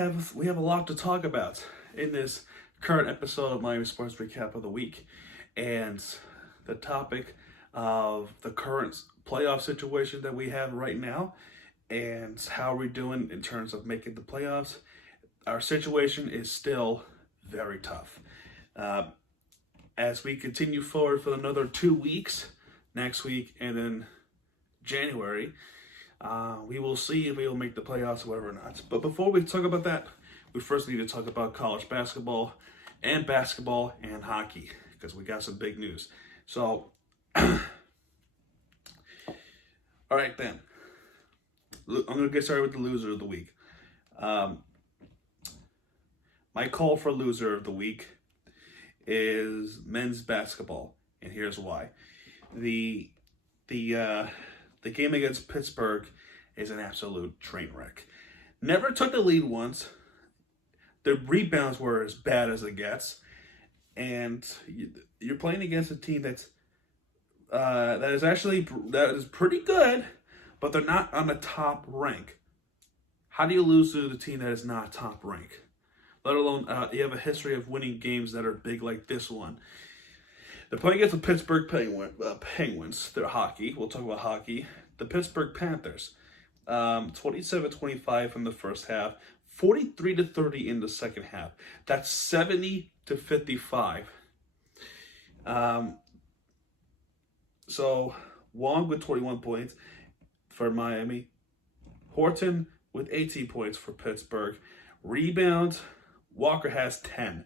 have a lot to talk about in this current episode of Miami Sports Recap of the Week, and the topic of the current playoff situation that we have right now, and how we're doing in terms of making the playoffs. Our situation is still very tough. As we continue forward for another 2 weeks, next week and then January, we will see if we will make the playoffs or whatever or not. But before we talk about that, we first need to talk about college basketball and hockey, because we got some big news. So, all right then. I'm going to get started with the loser of the week. My call for loser of the week is men's basketball, and here's why. The game against Pittsburgh is an absolute train wreck. Never took the lead once. The rebounds were as bad as it gets, and you're playing against a team that is pretty good, but they're not on the top rank. How do you lose to the team that is not top rank? Let alone you have a history of winning games that are big like this one. They're playing against the Pittsburgh Penguins. They're hockey. We'll talk about hockey. The Pittsburgh Panthers, 27-25 in the first half, 43-30 in the second half. That's 70-55. So Wong with 21 points for Miami. Horton with 18 points for Pittsburgh. Rebounds, Walker has 10,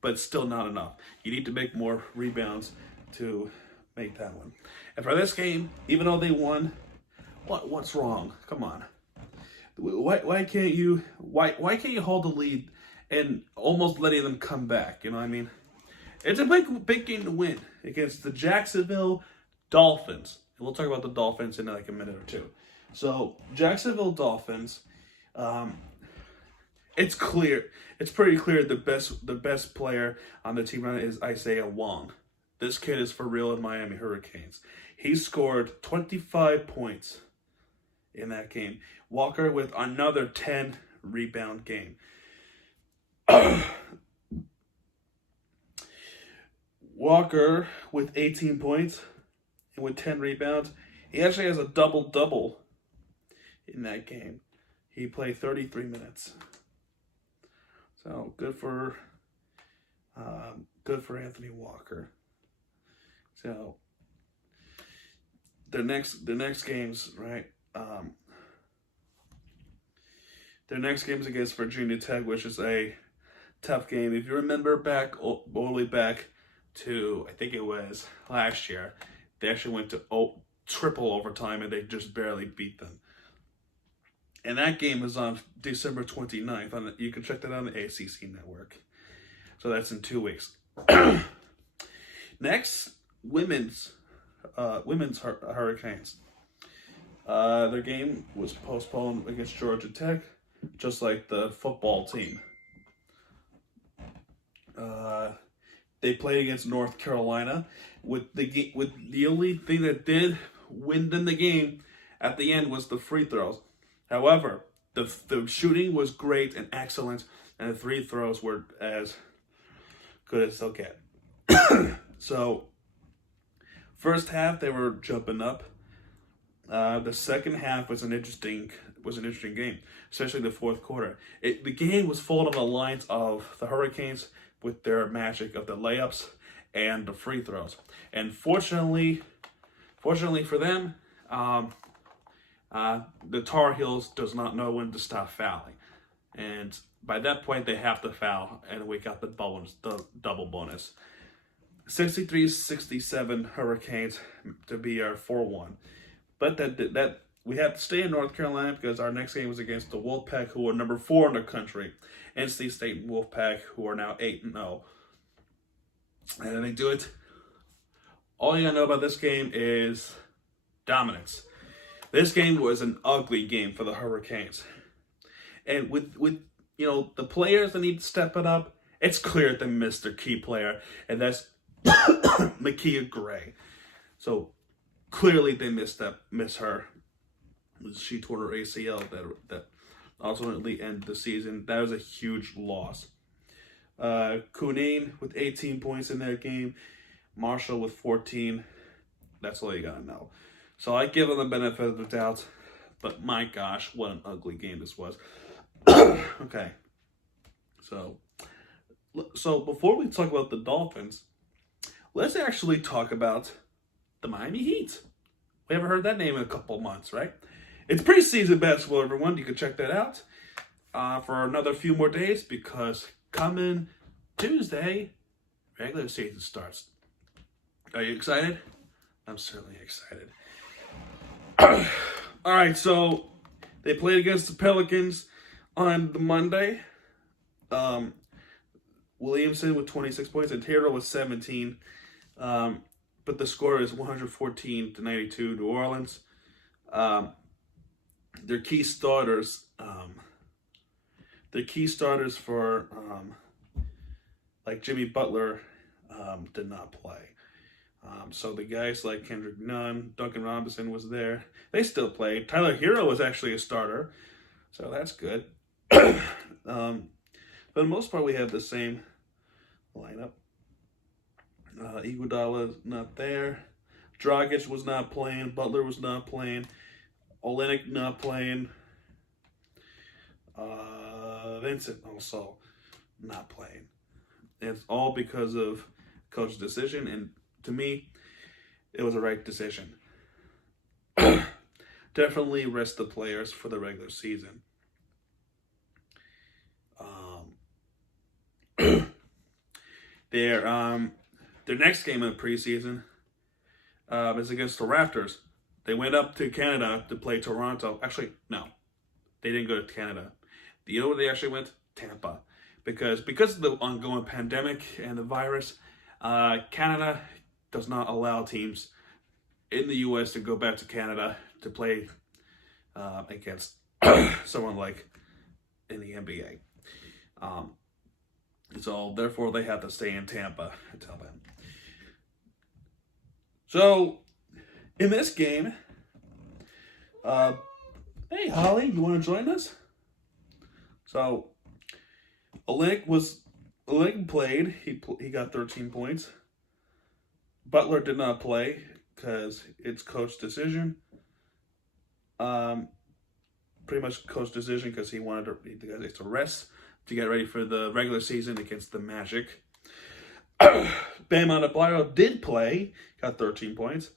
but still not enough. You need to make more rebounds to make that one. And for this game, even though they won, what's wrong? Come on. Why can't you hold the lead and almost letting them come back? You know what I mean? It's a big game to win against the Jacksonville Dolphins. And we'll talk about the Dolphins in like a minute or two. So Jacksonville Dolphins, it's pretty clear the best player on the team right now is Isaiah Wong. This kid is for real in Miami Hurricanes. He scored 25 points in that game. Walker with another 10 rebound game. Walker with 18 points and with 10 rebounds. He actually has a double-double in that game. He played 33 minutes. So good for Anthony Walker. So the next games, right? Their next game is against Virginia Tech, which is a tough game. If you remember all the way back to, I think it was last year, they actually went to triple overtime and they just barely beat them. And that game is on December 29th. You can check that out on the ACC network. So that's in 2 weeks. Next, women's Hurricanes. Their game was postponed against Georgia Tech, just like the football team. They played against North Carolina. With the only thing that did win them the game at the end was the free throws. However, the shooting was great and excellent, and the free throws were as good as they'll get. So, first half they were jumping up. The second half was an interesting game, especially the fourth quarter. The game was full on the lines of the Hurricanes with their magic of the layups and the free throws. And fortunately for them, the Tar Heels does not know when to stop fouling. And by that point, they have to foul, and we got the double bonus. 63-67 Hurricanes to be our 4-1. But that we have to stay in North Carolina because our next game was against the Wolfpack, who are number 4 in the country. NC State Wolfpack, who are now 8-0. And they do it. All you gotta know about this game is dominance. This game was an ugly game for the Hurricanes. And with the players that need to step it up, it's clear they missed their key player, and that's Makia Gray. So clearly they miss her. She tore her ACL ultimately ended the season. That was a huge loss. Kunane with 18 points in that game. Marshall with 14. That's all you gotta know. So I give them the benefit of the doubt. But my gosh, what an ugly game this was. Okay. So before we talk about the Dolphins, let's actually talk about the Miami Heat. We haven't heard that name in a couple months, right? It's preseason basketball, everyone. You can check that out for another few more days because coming Tuesday, regular season starts. Are you excited? I'm certainly excited. All right, so they played against the Pelicans on the Monday. Williamson with 26 points and Taylor with 17. But the score is 114-92 New Orleans. Their key starters for like Jimmy Butler did not play. So the guys like Kendrick Nunn, Duncan Robinson was there. They still played. Tyler Hero was actually a starter, so that's good. For the most part, we have the same lineup. Iguodala not there. Dragic was not playing. Butler was not playing. Olynyk not playing. Vincent also not playing. It's all because of coach's decision, and to me, it was a right decision. Definitely rest the players for the regular season. Their next game in the preseason is against the Raptors. They went up to Canada to play Toronto. Actually, no. They didn't go to Canada. You know where they actually went? Tampa. Because of the ongoing pandemic and the virus, Canada does not allow teams in the U.S. to go back to Canada to play against someone like in the NBA. So, therefore, they have to stay in Tampa until then. So, in this game, hey, Holly, you want to join us? So, Olynyk played. He got 13 points. Butler did not play because it's coach decision. Pretty much coach decision because he wanted the guys to rest to get ready for the regular season against the Magic. Bam Adebayo did play, got 13 points.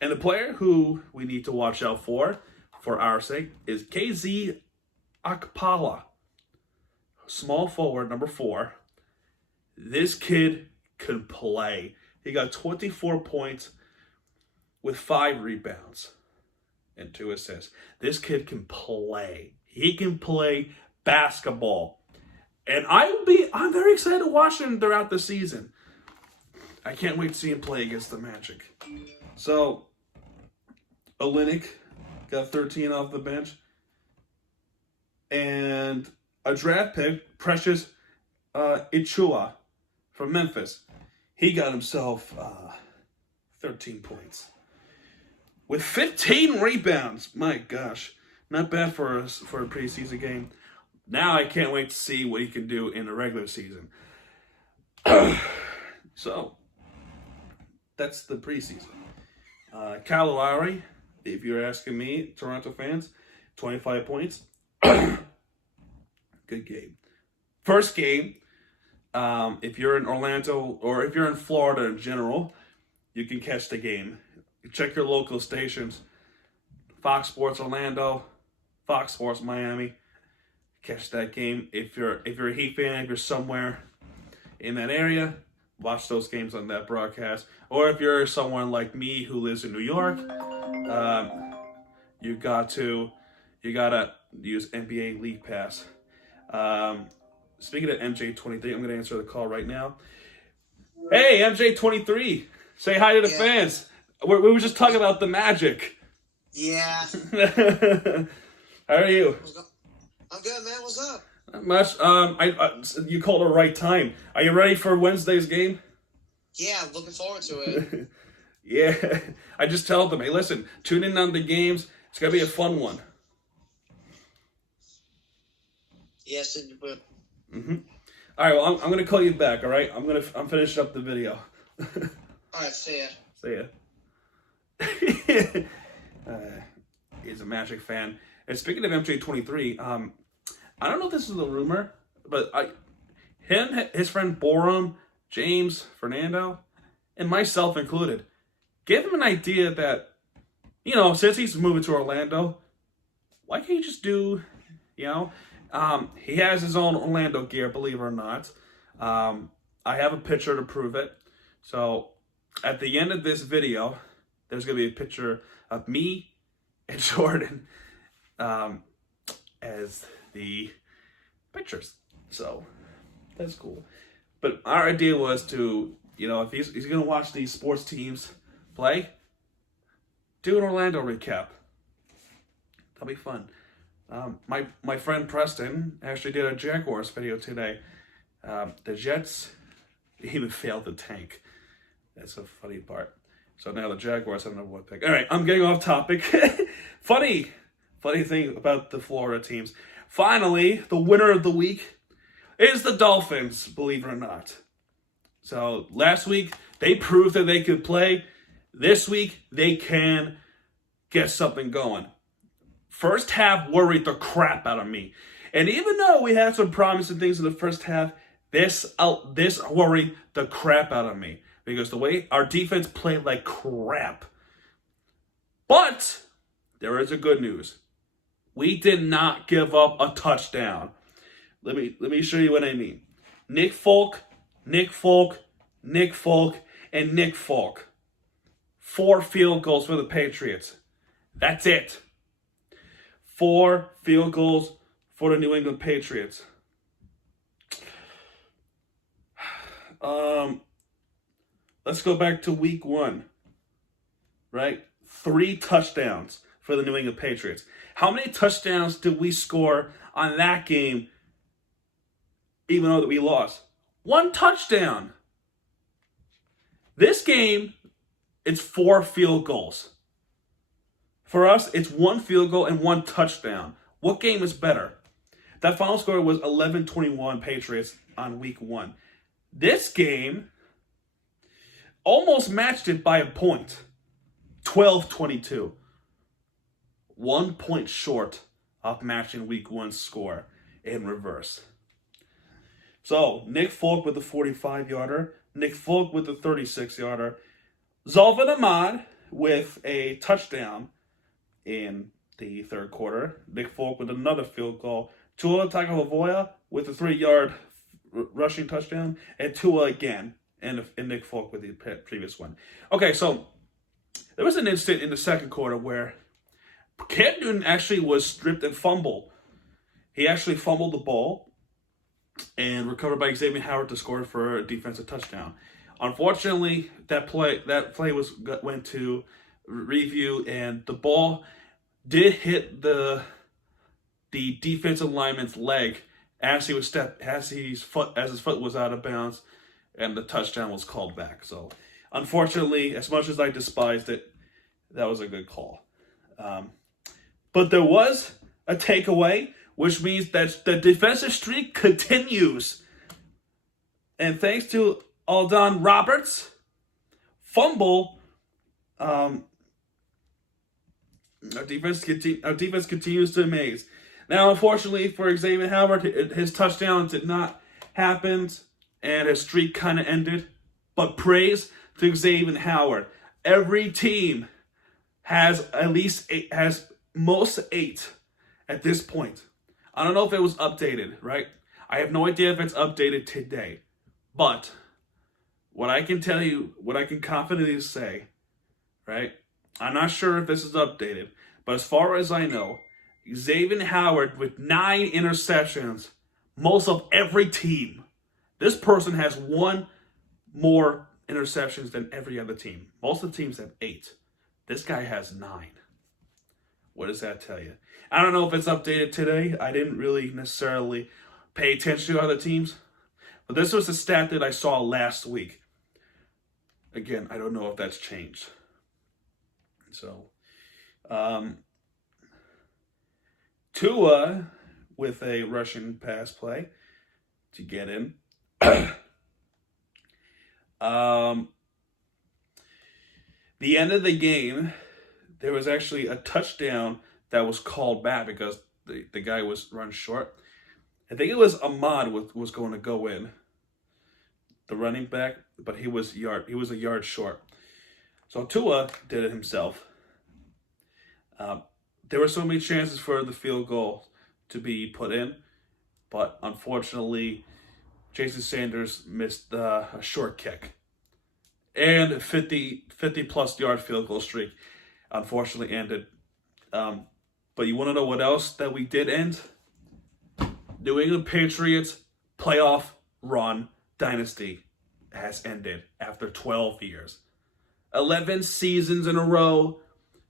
And the player who we need to watch out for our sake, is KZ Okpala. Small forward, number 4. This kid could play. He got 24 points with 5 rebounds and 2 assists. This kid can play. He can play basketball. And I'm very excited to watch him throughout the season. I can't wait to see him play against the Magic. So, Olynyk got 13 off the bench. And a draft pick, Precious Ichua from Memphis. He got himself 13 points. With 15 rebounds. My gosh. Not bad for a preseason game. Now I can't wait to see what he can do in the regular season. So, that's the preseason. Kyle Lowry, if you're asking me, Toronto fans, 25 points. Good game. First game, if you're in Orlando or if you're in Florida in general, you can catch the game. Check your local stations. Fox Sports Orlando, Fox Sports Miami. Catch that game. If you're a Heat fan, if you're somewhere in that area, watch those games on that broadcast. Or if you're someone like me who lives in New York, you gotta use NBA League Pass. Speaking of MJ23, I'm gonna answer the call right now. Hey, MJ23, say hi to the fans. We were just talking about the Magic. Yeah. How are you? I'm good, man. What's up? Not much. You called the right time. Are you ready for Wednesday's game? Yeah, I'm looking forward to it. Yeah. I just told them, hey, listen, tune in on the games. It's going to be a fun one. Yes, it will. Mm-hmm. All right, well, I'm going to call you back, all right? I'm finishing up the video. All right, see ya. See ya. He's a Magic fan. And speaking of MJ23, I don't know if this is a rumor, but his friend Borum, James, Fernando, and myself included, gave him an idea that, since he's moving to Orlando, why can't he just do, he has his own Orlando gear, believe it or not. I have a picture to prove it. So at the end of this video, there's going to be a picture of me and Jordan as the pictures. So that's cool. But our idea was to, if he's going to watch these sports teams play, do an Orlando recap. That'll be fun. My friend Preston actually did a Jaguars video today. The Jets even failed to tank. That's a funny part. So now the Jaguars have number one pick. All right, I'm getting off topic. Funny thing about the Florida teams. Finally, the winner of the week is the Dolphins, believe it or not. So last week, they proved that they could play. This week, they can get something going. First half worried the crap out of me. And even though we had some promising things in the first half, this worried the crap out of me. Because the way our defense played like crap. But there is a good news. We did not give up a touchdown. Let me show you what I mean. Nick Folk, and Nick Folk. 4 field goals for the Patriots. That's it. 4 field goals for the New England Patriots. Let's go back to week 1. Right? 3 touchdowns for the New England Patriots. How many touchdowns did we score on that game, even though that we lost? 1 touchdown. This game, it's 4 field goals. For us, it's 1 field goal and 1 touchdown. What game is better? That final score was 11-21 Patriots on week 1. This game almost matched it by a point. 12-22. 1 point short of matching week 1's score in reverse. So, Nick Folk with the 45-yarder. Nick Folk with the 36-yarder. Zalvin Ahmad with a touchdown in the third quarter. Nick Folk with another field goal. Tua Tagovailoa with a 3-yard rushing touchdown. And Tua again. And Nick Folk with the previous one. Okay, so there was an instant in the second quarter where Cam Newton actually was stripped and fumbled. He actually fumbled the ball and recovered by Xavier Howard to score for a defensive touchdown. Unfortunately, that play went to review, and the ball did hit the defensive lineman's leg as his foot was out of bounds, and the touchdown was called back. So, unfortunately, as much as I despised it, that was a good call. But there was a takeaway, which means that the defensive streak continues. And thanks to Aldon Roberts' fumble, our defense continues to amaze. Now, unfortunately for Xavier Howard, his touchdown did not happen, and his streak kind of ended. But praise to Xavier Howard. Every team has most 8 at this point. I don't know if it was updated, right? I have no idea if it's updated today. But what I can tell you, what I can confidently say, right? I'm not sure if this is updated, but as far as I know, Xavier Howard with 9 interceptions, most of every team. This person has 1 more interceptions than every other team. Most of the teams have 8. This guy has 9. What does that tell you? I don't know if it's updated today. I didn't really necessarily pay attention to other teams. But this was a stat that I saw last week. Again, I don't know if that's changed. So, Tua with a rushing pass play to get in. The end of the game, there was actually a touchdown that was called back because the guy was run short. I think it was Ahmad was going to go in, the running back, but he was a yard short. So Tua did it himself. There were so many chances for the field goal to be put in, but unfortunately, Jason Sanders missed a short kick. And a 50-plus yard field goal streak unfortunately ended. But you want to know what else that we did end? New England Patriots playoff run dynasty has ended after 12 years. 11 seasons in a row,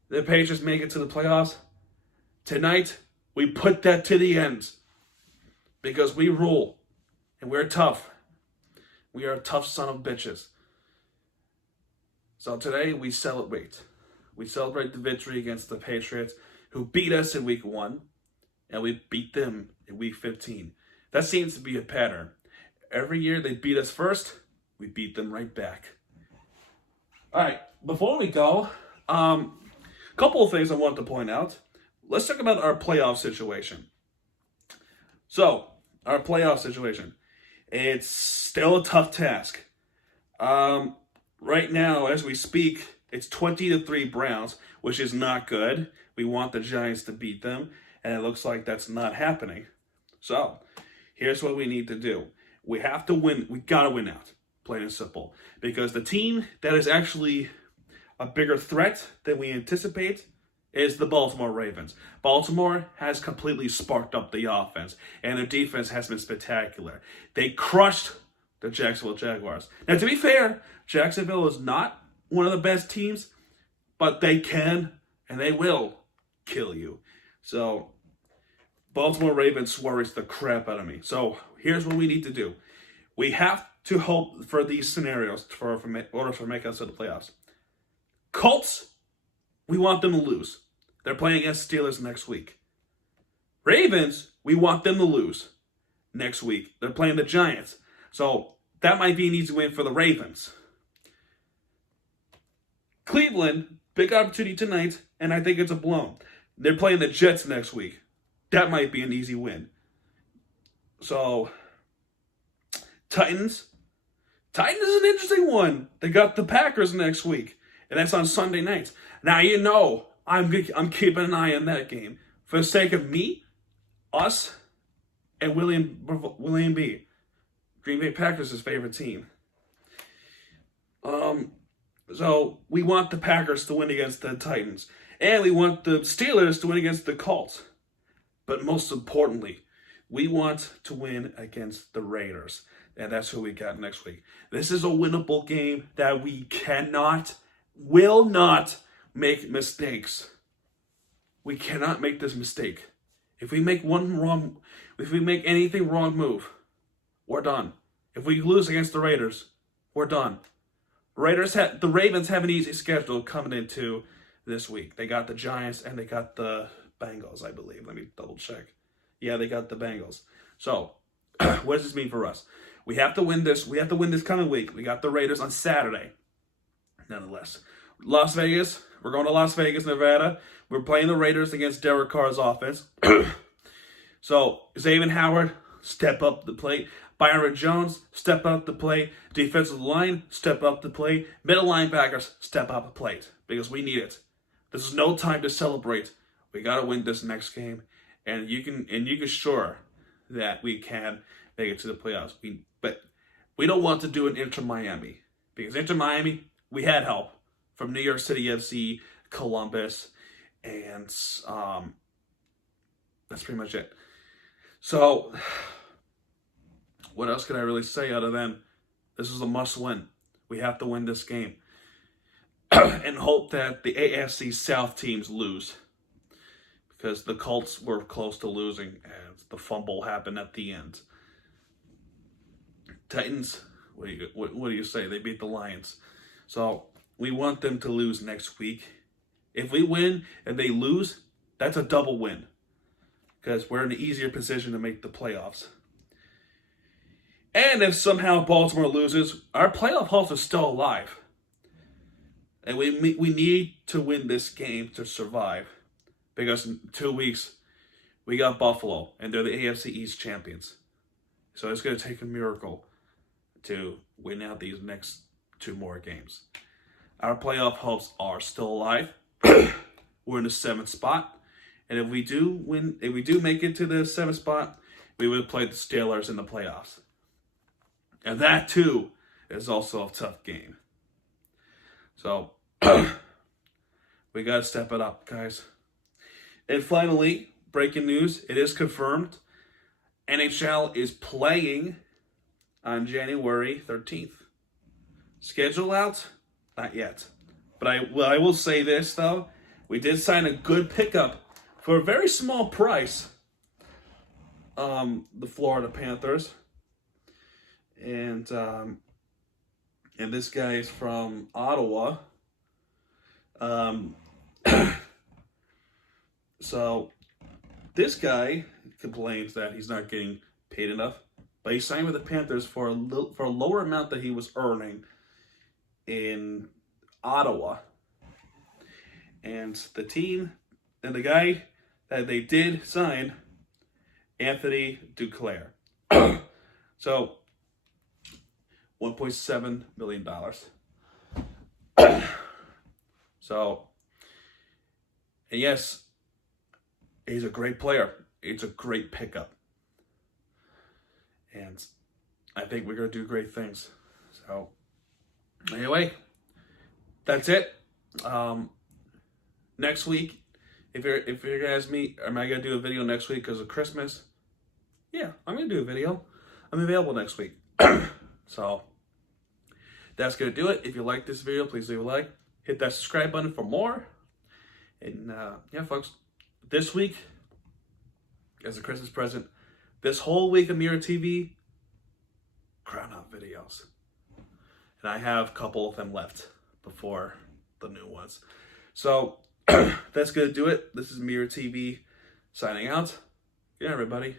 the Patriots make it to the playoffs. Tonight, we put that to the end because we rule and we're tough. We are a tough son of bitches. So today, we celebrate. We celebrate the victory against the Patriots, who beat us in week 1, and we beat them in week 15. That seems to be a pattern. Every year they beat us first, we beat them right back. All right, before we go, a couple of things I want to point out. Let's talk about our playoff situation. So, our playoff situation. It's still a tough task. Right now, as we speak, it's 20-3 Browns, which is not good. We want the Giants to beat them, and it looks like that's not happening. So, here's what we need to do. We have to win. We got to win out, plain and simple. Because the team that is actually a bigger threat than we anticipate is the Baltimore Ravens. Baltimore has completely sparked up the offense, and their defense has been spectacular. They crushed the Jacksonville Jaguars. Now, to be fair, Jacksonville is not one of the best teams, but they can and they will kill you. So, Baltimore Ravens worries the crap out of me. So, here's what we need to do. We have to hope for these scenarios in order to make us to the playoffs. Colts, we want them to lose. They're playing against Steelers next week. Ravens, we want them to lose next week. They're playing the Giants. So, that might be an easy win for the Ravens. Cleveland, big opportunity tonight, and I think it's a blown. They're playing the Jets next week. That might be an easy win. So, Titans is an interesting one. They got the Packers next week, and that's on Sunday nights. Now, you know, I'm keeping an eye on that game. For the sake of me, us, and William B. Green Bay Packers' favorite team. So we want the Packers to win against the Titans. And we want the Steelers to win against the Colts. But most importantly, we want to win against the Raiders. And that's who we got next week. This is a winnable game that we will not make mistakes. We cannot make this mistake. If we make anything wrong move, we're done. If we lose against the Raiders, we're done. The Ravens have an easy schedule coming into this week. They got the Giants and they got the Bengals, I believe. Let me double check. Yeah, they got the Bengals. So, what does this mean for us? We have to win this. We have to win this coming week. We got the Raiders on Saturday. Nonetheless, Las Vegas. We're going to Las Vegas, Nevada. We're playing the Raiders against Derek Carr's offense. So, Xavier Howard, step up the plate. Byron Jones, step up the plate. Defensive line, step up the plate. Middle linebackers, step up the plate. Because we need it. This is no time to celebrate. We got to win this next game. And you can sure that we can make it to the playoffs. But we don't want to do an Inter Miami. Because Inter Miami, we had help from New York City FC, Columbus, and that's pretty much it. So, what else can I really say other than this is a must-win. We have to win this game. And hope that the AFC South teams lose. Because the Colts were close to losing and the fumble happened at the end. Titans, what do you say? They beat the Lions. So, we want them to lose next week. If we win and they lose, that's a double win. because we're in an easier position to make the playoffs. And if somehow Baltimore loses, our playoff hopes are still alive. And we need to win this game to survive. Because in 2 weeks, we got Buffalo, and they're the AFC East champions. So it's going to take a miracle to win out these next 2 more games. Our playoff hopes are still alive. We're in the 7th spot. And if we do make it to the 7th spot, we would play the Steelers in the playoffs. And that, too, is also a tough game. So, we got to step it up, guys. And finally, breaking news, it is confirmed. NHL is playing on January 13th. Schedule out? Not yet. But I will say this, though. We did sign a good pickup for a very small price. The Florida Panthers. And this guy is from Ottawa. So this guy complains that he's not getting paid enough, but he signed with the Panthers for a lower amount that he was earning in Ottawa. And the team and the guy that they did sign, Anthony Duclair. So $1.7 million. So, and yes, he's a great player. It's a great pickup. And I think we're going to do great things. So, anyway, that's it. Next week, if you're going to ask me, am I going to do a video next week because of Christmas? Yeah, I'm going to do a video. I'm available next week. So, that's going to do it. If you like this video, please leave a like. Hit that subscribe button for more. And, yeah, folks, this week, as a Christmas present, this whole week of Mirror TV, crown out videos. And I have a couple of them left before the new ones. So, that's going to do it. This is Mirror TV signing out. Good night, everybody.